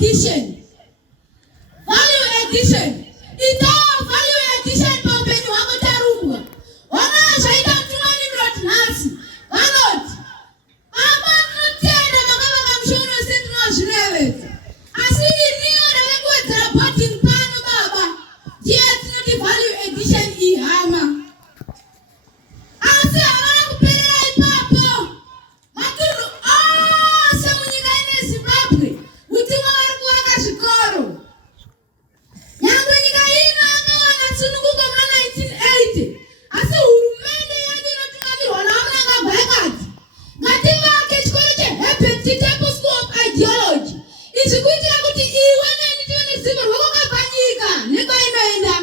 addition. Value addition. Ita value addition pa upenyu wako tarubwa. Wana shaida mtumani mroti nasi. Wanoti. Mama nutenda makama kamshono setu na shireweza. Asili niyo na wengu wetarapati mpano baba. Jia tinoti value addition ihama. Ase hawana kupera ipapo. Maturu samunyika ine Zimbabwe. Utima wariku waka shikoro. Yangu nyika ino anga wana tsunukuka mna 1980. Ase urumende yadi inotumami wana Mnangagwa ekati. Ngatima ake chikoro che Hepeti Temple School of Ideology. Ichikuti ya kuti iwe neni tiwe nizima wako kapanyika. Niko ino enda.